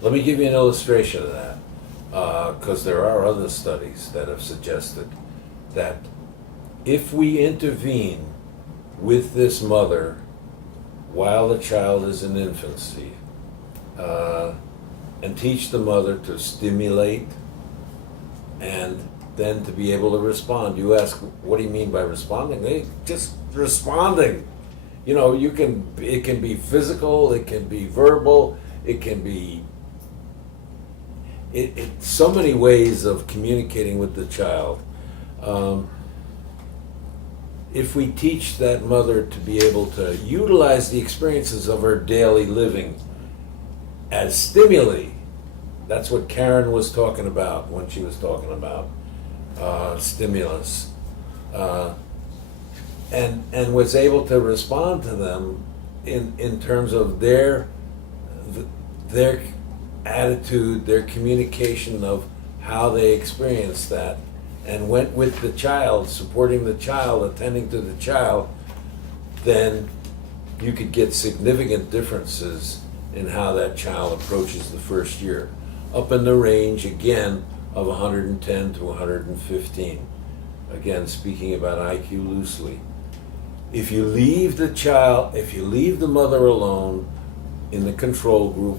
Let me give you an illustration of that, because there are other studies that have suggested that if we intervene with this mother while the child is in infancy, and teach the mother to stimulate and then to be able to respond. You ask, what do you mean by responding? They just responding. You know, it can be physical, it can be verbal, it can be so many ways of communicating with the child. If we teach that mother to be able to utilize the experiences of her daily living as stimuli, that's what Karen was talking about when she was talking about stimulus, and was able to respond to them in terms of their attitude, their communication of how they experienced that, and went with the child, supporting the child, attending to the child, then you could get significant differences in how that child approaches the first year, up in the range, again, of 110 to 115. Again, speaking about IQ loosely. If you leave the mother alone in the control group,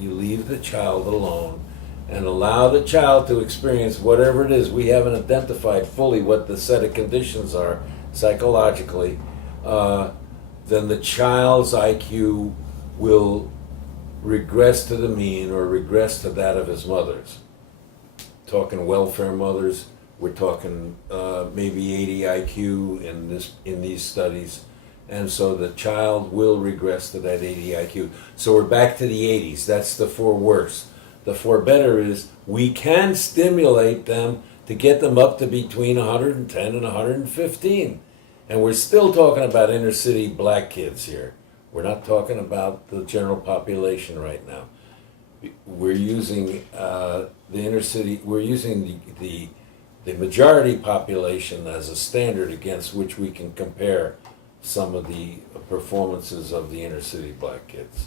you leave the child alone and allow the child to experience whatever it is. We haven't identified fully what the set of conditions are psychologically. Then the child's IQ will regress to the mean or regress to that of his mother's. Talking welfare mothers, we're talking maybe 80 IQ in these studies, and so the child will regress to that 80 IQ. So we're back to the 80s. That's the for worse. The for better is we can stimulate them to get them up to between 110 and 115. And we're still talking about inner city black kids here. We're not talking about the general population right now. We're using the inner city, we're using the majority population as a standard against which we can compare some of the performances of the inner city black kids.